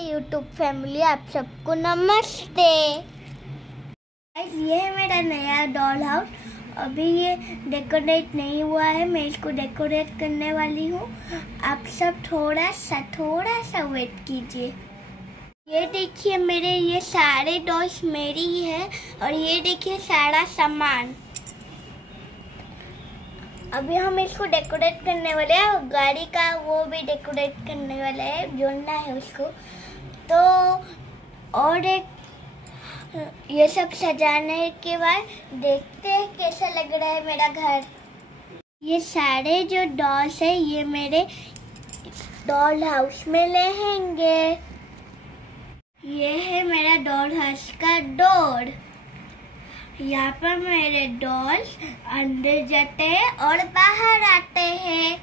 YouTube family, आप सबको नमस्ते। ये है मेरा नया डॉल हाउस। अभी ये डेकोरेट नहीं हुआ है, मैं इसको डेकोरेट करने वाली हूँ। आप सब थोड़ा सा वेट कीजिए। ये देखिए मेरे ये सारे डॉल्स मेरी ही है और ये देखिए सारा सामान। अभी हम इसको डेकोरेट करने वाले हैं और गाड़ी का वो भी डेकोरेट करने वाले हैं, जोड़ना है उसको। तो और एक ये सब सजाने के बाद देखते हैं कैसा लग रहा है मेरा घर। ये सारे जो डॉल्स है ये मेरे डॉल हाउस में रहेंगे। ये है मेरा डॉल हाउस का डोर। यहाँ पर मेरे डॉल्स अंदर जाते हैं और बाहर आते हैं।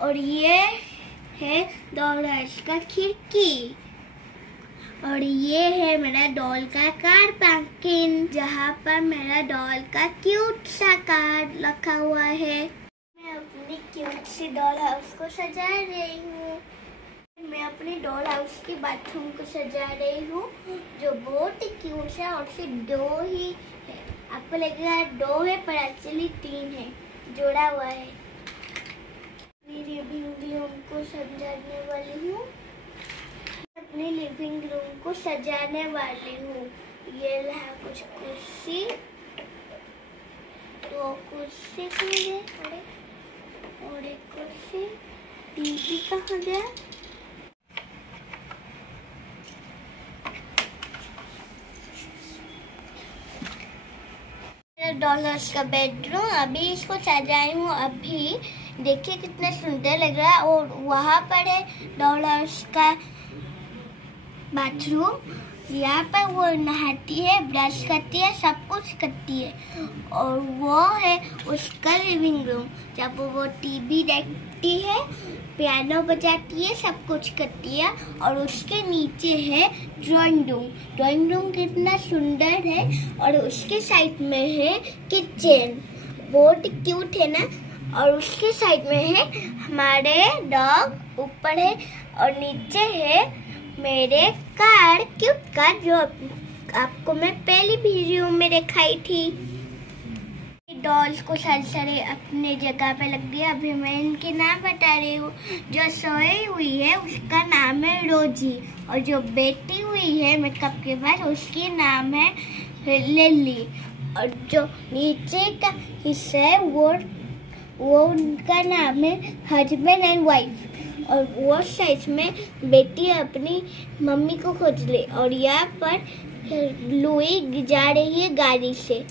और ये है डॉल हाउस का खिड़की। और ये है मेरा डॉल का कार पार्किंग, जहाँ पर मेरा डॉल का क्यूट सा कार रखा हुआ है। मैं अपनी क्यूट सी डॉल हाउस को सजा रही हूँ। मैं अपनी डॉल हाउस की बाथरूम को सजा रही हूँ, जो बहुत ही क्यूट है और सिर्फ 2 ही है। आपको लगेगा 2 है पर एक्चुअली 3 है, जोड़ा हुआ है। लिविंग रूम को सजाने वाली हूँ। अपने लिविंग रूम को सजाने वाली हूँ। ये रहा कुछ कुर्सी, 2 कुर्सी और एक कुर्सी। टीवी कहाँ गया? डॉल हाउस का बेडरूम, अभी इसको सजाई हूँ। अभी देखिए कितना सुंदर लग रहा है। और वहाँ पर है डॉल हाउस का बाथरूम। यहाँ पर वो नहाती है, ब्रश करती है, सब कुछ करती है। और वो है उसका लिविंग रूम, जब वो टीवी देखती है, पियानो बजाती है, सब कुछ करती है। और उसके नीचे है ड्राइंग रूम। ड्राइंग रूम कितना सुंदर है। और उसके साइड में है किचन, बहुत क्यूट है ना। और उसके साइड में है हमारे डॉग, ऊपर है। और नीचे है मेरे कार, क्यूट कार, जो आपको मैं पहली वीडियो में दिखाई थी। डॉल्स को सारे अपने जगह पे लग दिया। अभी मैं इनके नाम बता रही हूँ। जो सोई हुई है उसका नाम है रोजी, और जो बैठी हुई है मेकअप के बाद उसकी नाम है लिली। और जो नीचे का हिस्सा है वो उनका नाम है हस्बैंड एंड वाइफ। और वो साइज में बेटी अपनी मम्मी को खोज ले। और यहाँ पर लुई जा रही है गाड़ी से।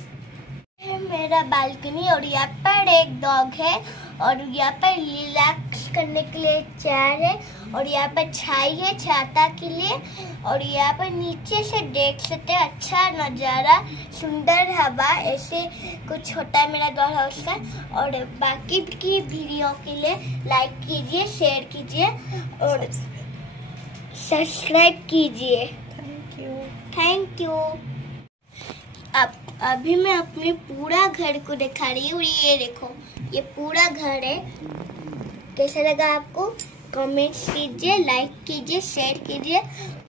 मेरा बालकनी, और यहाँ पर एक डॉग है। और यहाँ पर रिलैक्स करने के लिए चेयर है। और यहाँ पर छाई है छाता के लिए। और यहाँ पर नीचे से देख सकते हैं अच्छा नज़ारा, सुंदर हवा। ऐसे कुछ होता है मेरा डॉल हाउस का। और बाकी की वीडियो के लिए लाइक कीजिए, शेयर कीजिए और सब्सक्राइब कीजिए। Thank you. अभी मैं अपने पूरा घर को दिखा रही हूँ। ये देखो, ये पूरा घर है। कैसा लगा आपको? कमेंट्स कीजिए, लाइक कीजिए, शेयर कीजिए।